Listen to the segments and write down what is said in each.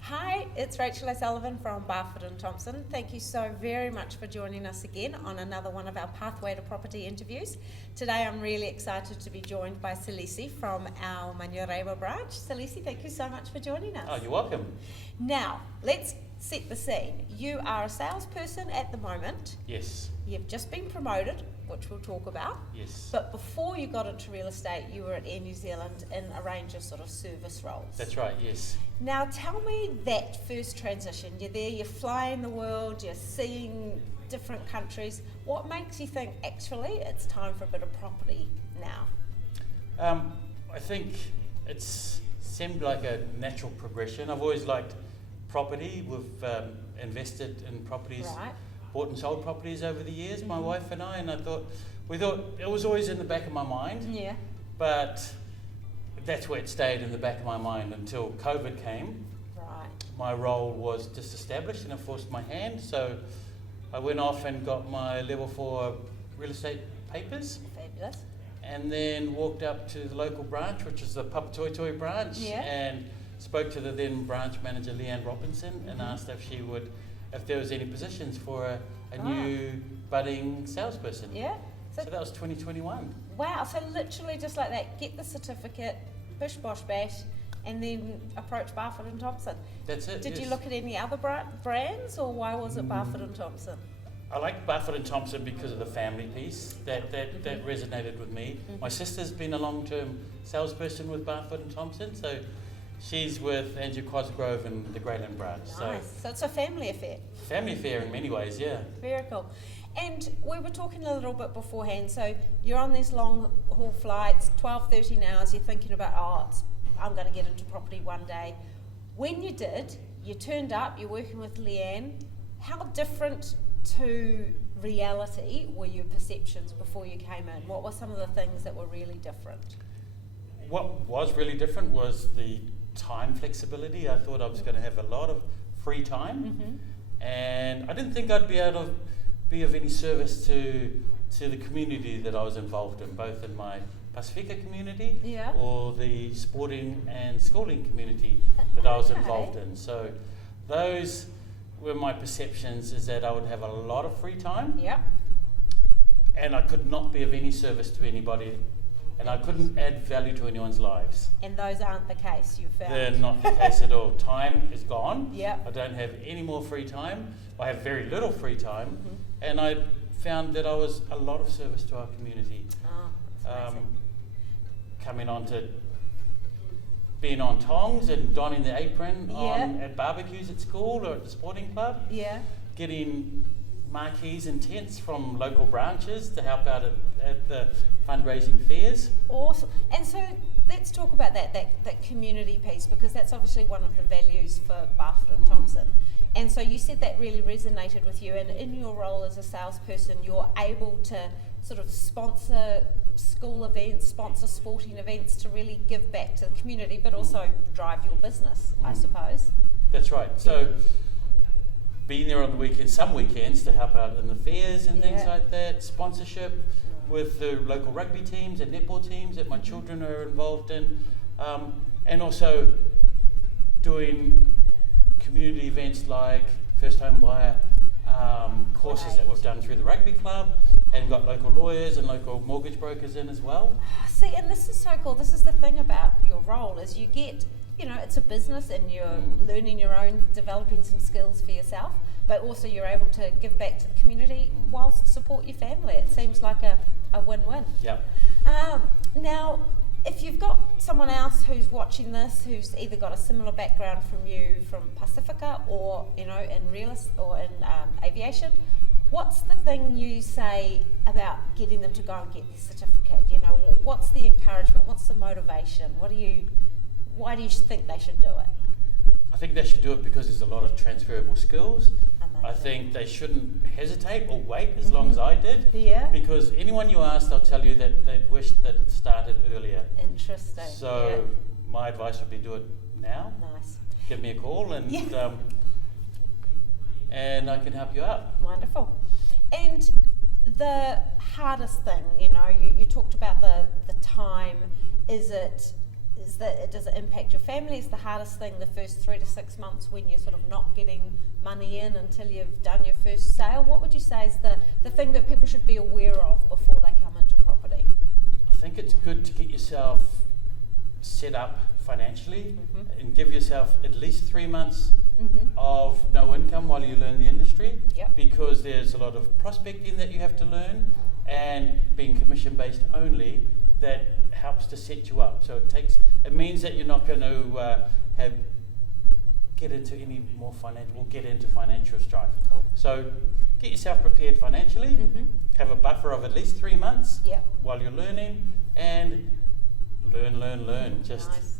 Hi, it's Rachel O'Sullivan from Barfoot and Thompson. Thank you so very much for joining us again on another one of our Pathway to Property interviews. Today I'm really excited to be joined by Salisi from our Manurewa branch. Salisi, thank you so much for joining us. Oh, you're welcome. Now, let's set the scene. You are a salesperson at the moment. Yes. You've just been promoted, which we'll talk about. Yes. But before you got into real estate, you were at Air New Zealand in a range of sort of service roles. That's right, yes. Now tell me that first transition. You're there, you're flying the world, you're seeing different countries. What makes you think, actually, it's time for a bit of property now? I think it's seemed like a natural progression. I've always liked property. We've invested in properties, Right. bought and sold properties over the years, my wife and I we thought it was always in the back of my mind, Yeah. but that's where it stayed in the back of my mind until COVID came. Right. My role was disestablished and it forced my hand, so I went off and got my level 4 real estate papers. Fabulous. And then walked up to the local branch, which is the Papatoetoe branch, Yeah. and spoke to the then branch manager Leanne Robinson and asked if there was any positions for a new budding salesperson. Yeah. So that was 2021. Wow, so literally just like that, get the certificate, bish bosh bash, and then approach Barfoot and Thompson. That's it. Did you yes. look at any other brands, or why was it Barfoot and Thompson? I like Barfoot and Thompson because of the family piece. That resonated with me. My sister's been a long-term salesperson with Barfoot and Thompson, so she's with Andrew Cosgrove and the Greyland branch. Nice. So it's a family affair. Family affair in many ways, yeah. Very cool. And we were talking a little bit beforehand, so you're on these long haul flights, 12, 13 hours, you're thinking about, I'm going to get into property one day. When you did, you turned up, you're working with Leanne. How different to reality were your perceptions before you came in? What were some of the things that were really different? What was really different was the time flexibility. I thought I was going to have a lot of free time, and I didn't think I'd be able to be of any service to the community that I was involved in, both in my Pacifica community or the sporting and schooling community that I was involved in. So those were my perceptions, is that I would have a lot of free time and I could not be of any service to anybody, and I couldn't add value to anyone's lives. And those aren't the case, you found? They're not the case at all. Time is gone. Yep. I don't have any more free time. I have very little free time, and I found that I was a lot of service to our community. Oh, that's amazing. Coming on to being on tongs and donning the apron at barbecues at school or at the sporting club. Yeah. Getting marquees and tents from local branches to help out at the fundraising fairs. Awesome. And so let's talk about that community piece, because that's obviously one of the values for Barfoot and Thompson. And so you said that really resonated with you, and in your role as a salesperson, you're able to sort of sponsor school events, sponsor sporting events to really give back to the community, but also drive your business, I suppose. That's right. So being there on the weekends, some weekends, to help out in the fairs and things like that, sponsorship with the local rugby teams and netball teams that my children are involved in, and also doing community events like first home buyer courses that we've done through the rugby club, and got local lawyers and local mortgage brokers in as well. See, and this is so cool. This is the thing about your role, is you get, it's a business and you're learning your own, developing some skills for yourself, but also you're able to give back to the community whilst support your family. It seems like a win-win. Yep. Now, if you've got someone else who's watching this, who's either got a similar background from you from Pacifica, or in or in aviation, what's the thing you say about getting them to go and get the certificate? What's the encouragement? What's the motivation? Why do you think they should do it? I think they should do it because there's a lot of transferable skills. Amazing. I think they shouldn't hesitate or wait as long as I did. Yeah. Because anyone you ask, they'll tell you that they'd wished that it started earlier. Interesting. So my advice would be do it now. Nice. Give me a call and and I can help you out. Wonderful. And the hardest thing, you talked about the time does it impact your family? Is the hardest thing the first 3 to 6 months when you're sort of not getting money in until you've done your first sale? What would you say is the thing that people should be aware of before they come into property? I think it's good to get yourself set up financially and give yourself at least 3 months of no income while you learn the industry, because there's a lot of prospecting that you have to learn, and being commission based only, that helps to set you up. So it means that you're not going to get into financial strife. Cool. So get yourself prepared financially, have a buffer of at least 3 months while you're learning, and learn. Just nice.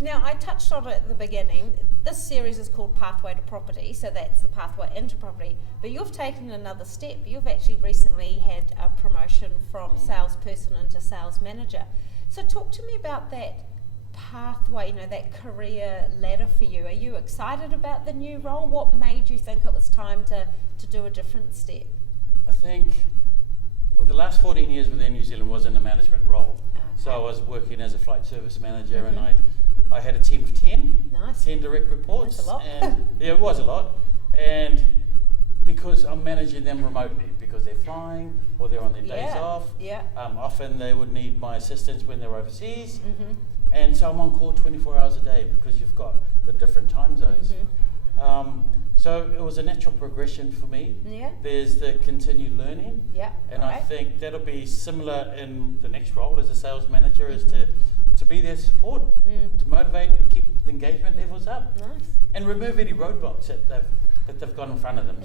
Now, I touched on it at the beginning. This series is called Pathway to Property, so that's the pathway into property. But you've taken another step. You've actually recently had a promotion from salesperson into sales manager. So talk to me about that pathway, that career ladder for you. Are you excited about the new role? What made you think it was time to do a different step? I think the last 14 years within Air New Zealand was in a management role. So I was working as a flight service manager, and I had a team of 10, Nice. 10 direct reports. That's a lot. And yeah, it was a lot. And because I'm managing them remotely, because they're flying or they're on their days off. Often they would need my assistance when they're overseas. And so I'm on call 24 hours a day because you've got the different time zones. So it was a natural progression for me. There's the continued learning. And I think that'll be similar in the next role as a sales manager, is to be their support, to motivate, keep the engagement levels up, and remove any roadblocks that they've got in front of them.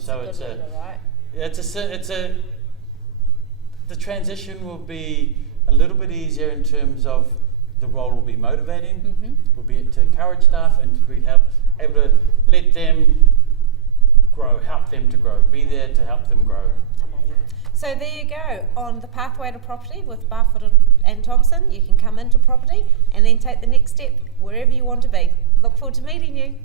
The transition will be a little bit easier in terms of the role will be motivating, will be to encourage staff and to be able to let them grow, help them to grow, be there to help them grow. Amazing. So there you go, on the Pathway to Property with Barfoot and Thompson. You can come into property and then take the next step wherever you want to be. Look forward to meeting you.